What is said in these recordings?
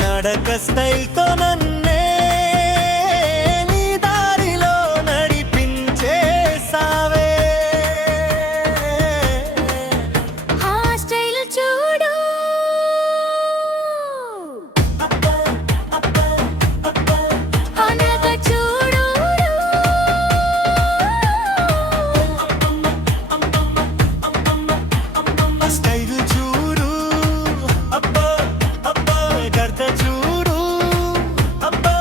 నడక స్టైల్తో నన్నే నీ దారిలో నడిపించేసావే. ఆ స్టైల్ చూడు, ఆ నడక చూడు, ఆ స్టైల్ చూడు, అబ్బా అబ్బా గర్ద చూడు, అబ్బా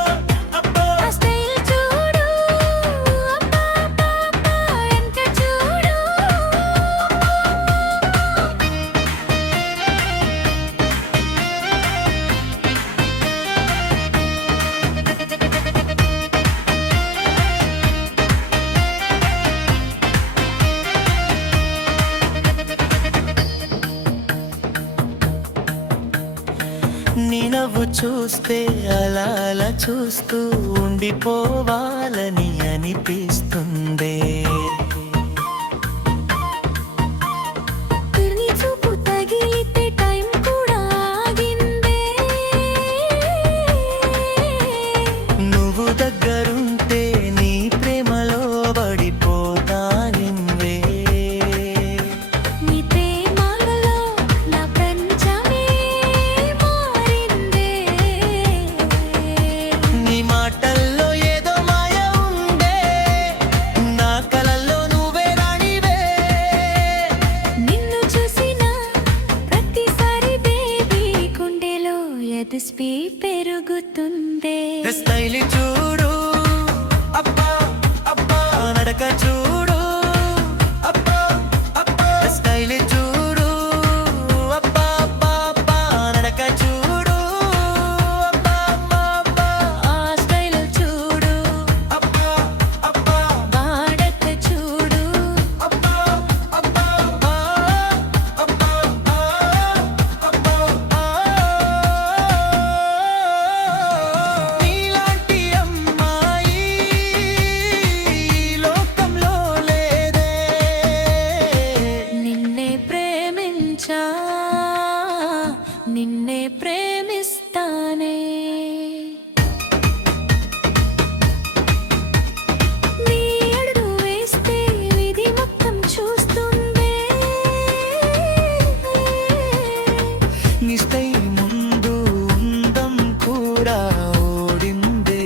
అబ్బా. ఆ స్టైల్ చూడు, అబ్బా అబ్బా అబ్బా ఎంత చూడు. నీ నవ్వు చూస్తే అలా అలా చూస్తూ ఉండిపోవాలని అనిపిస్తుందే. నీ చూపు తగిలితే టైం కూడా ఆగిందే. నువ్వు దగ్గరుంటే నీ ప్రేమలో పడిపోతానిన్వే. నీ ప్రేమలో నా ప్రపంచమే మారిందే. నీ మాటల్లో ఏదో మాయ ఉందే, నా కలల్లో నువ్వే రాణివే. నిన్ను చూసిన ప్రతిసారి బేబీ గుండెలో ఎదస్పీ పెరుగుతుందే. స్టైల్ చూడు, అబ్బా అబ్బా నడక చూడు, అబ్బా అబ్బా స్టైల్ చూడు, అబ్బా అబ్బా అబ్బా నడక చూడు, అబ్బా అబ్బా అబ్బా. ఆ స్టైల్ చూడు, అబ్బా అబ్బా వాడక చూడు, అబ్బా అబ్బా అబ్బా అబ్బా. నీలాంటి అమ్మాయి లోకంలో లేదే. నిన్నే ప్రేమించా, నిన్నే ప్రేమిస్తానే. నీ అడుగు వేస్తే విధి మొత్తం చూస్తుందే. నీ స్టైల్ ముందు అందం కూడా ఓడిందే.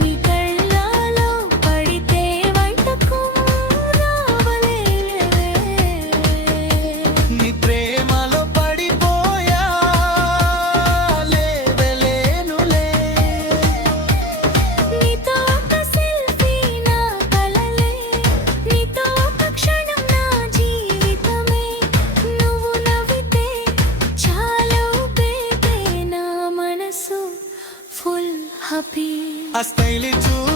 నీ కళ్ళలో పడితే బయటకు రావలేవే. నీ ప్రేమలో పడిపోయా లేవలేనులే. నీతో ఒక సెల్ఫీ నా కలలే, నీతో ఒక క్షణం నా జీవితమే. నువ్వు నవ్వితే చాలు బేబీ, నా మనసు ఫుల్ హ్యాపీ. ఆ స్టైల్ చూడు,